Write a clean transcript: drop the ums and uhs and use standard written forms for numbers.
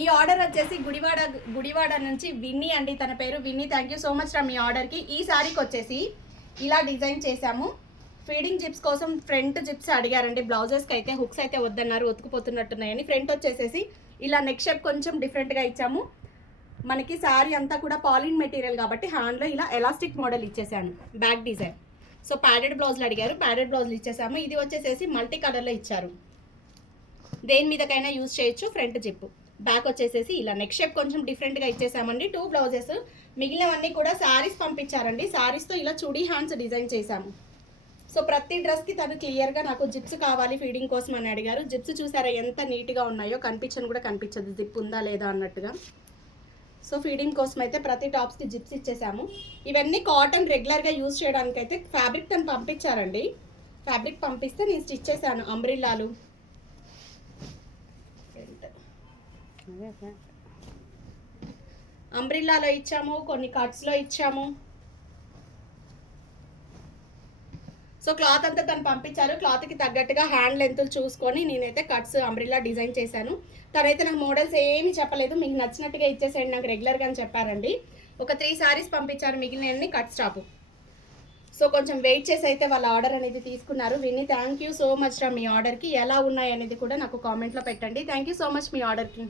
ఈ ఆర్డర్ వచ్చేసి గుడివాడ నుంచి విన్నీ అండి, తన పేరు Winnie. Thank you so much రా మీ ఆర్డర్కి. ఈ శారీకి వచ్చేసి ఇలా డిజైన్ చేశాము. ఫీడింగ్ జిప్స్ కోసం ఫ్రంట్ జిప్స్ అడిగారండి. బ్లౌజెస్కి అయితే హుక్స్ అయితే వద్దన్నారు, ఉతుకుపోతున్నట్టున్నాయని. ఫ్రంట్ వచ్చేసేసి ఇలా నెక్ షేప్ కొంచెం డిఫరెంట్గా ఇచ్చాము. మనకి శారీ అంతా కూడా పాలిన్ మెటీరియల్ కాబట్టి హ్యాండ్లో ఇలా ఎలాస్టిక్ మోడల్ ఇచ్చేసాను, బ్యాక్ డిజైన్. సో ప్యాడెడ్ బ్లౌజులు అడిగారు, ప్యాడెడ్ బ్లౌజులు ఇచ్చేసాము. ఇది వచ్చేసేసి మల్టీ కలర్లో ఇచ్చారు, దేని మీదకైనా యూజ్ చేయొచ్చు. ఫ్రంట్ జిప్, బ్యాక్ వచ్చేసేసి ఇలా నెక్ షేప్ కొంచెం డిఫరెంట్గా ఇచ్చేసామండి. 2 బ్లౌజెస్, మిగిలినవన్నీ కూడా శారీస్ పంపించారండి. శారీస్తో ఇలా చుడీ హ్యాండ్స్ డిజైన్ చేశాము. సో ప్రతి డ్రెస్కి తను క్లియర్గా నాకు జిప్స్ కావాలి ఫీడింగ్ కోసం అని అడిగారు. జిప్స్ చూసారా ఎంత నీట్గా ఉన్నాయో, కనిపించను కూడా కనిపించదు జిప్ ఉందా లేదా అన్నట్టుగా. సో ఫీడింగ్ కోసం అయితే ప్రతి టాప్స్కి జిప్స్ ఇచ్చేసాము. ఇవన్నీ కాటన్, రెగ్యులర్గా యూజ్ చేయడానికి అయితే ఫ్యాబ్రిక్ తను పంపించారండి. ఫ్యాబ్రిక్ పంపిస్తే నేను స్టిచ్ చేశాను. అంబ్రిల్లాలు అంబ్రిల్లాలో ఇచ్చాము, కొన్ని కట్స్లో ఇచ్చాము. సో క్లాత్ అంతా తను పంపించారు. క్లాత్కి తగ్గట్టుగా హ్యాండ్ లెంత్లు చూసుకొని నేనైతే కట్స్ అంబ్రిల్లా డిజైన్ చేశాను. తనైతే నాకు మోడల్స్ ఏమీ చెప్పలేదు, మీకు నచ్చినట్టుగా ఇచ్చేసేయండి నాకు రెగ్యులర్గా అని చెప్పారండి. ఒక 3 సారీస్ పంపించారు, మిగిలిన కట్ స్టాప్. సో కొంచెం వెయిట్ చేసి అయితే వాళ్ళ ఆర్డర్ అనేది తీసుకున్నారు. Winnie thank you so much రా మీ ఆర్డర్కి. ఎలా ఉన్నాయి అనేది కూడా నాకు కామెంట్లో పెట్టండి. థ్యాంక్ యూ సో మచ్ మీ ఆర్డర్కి.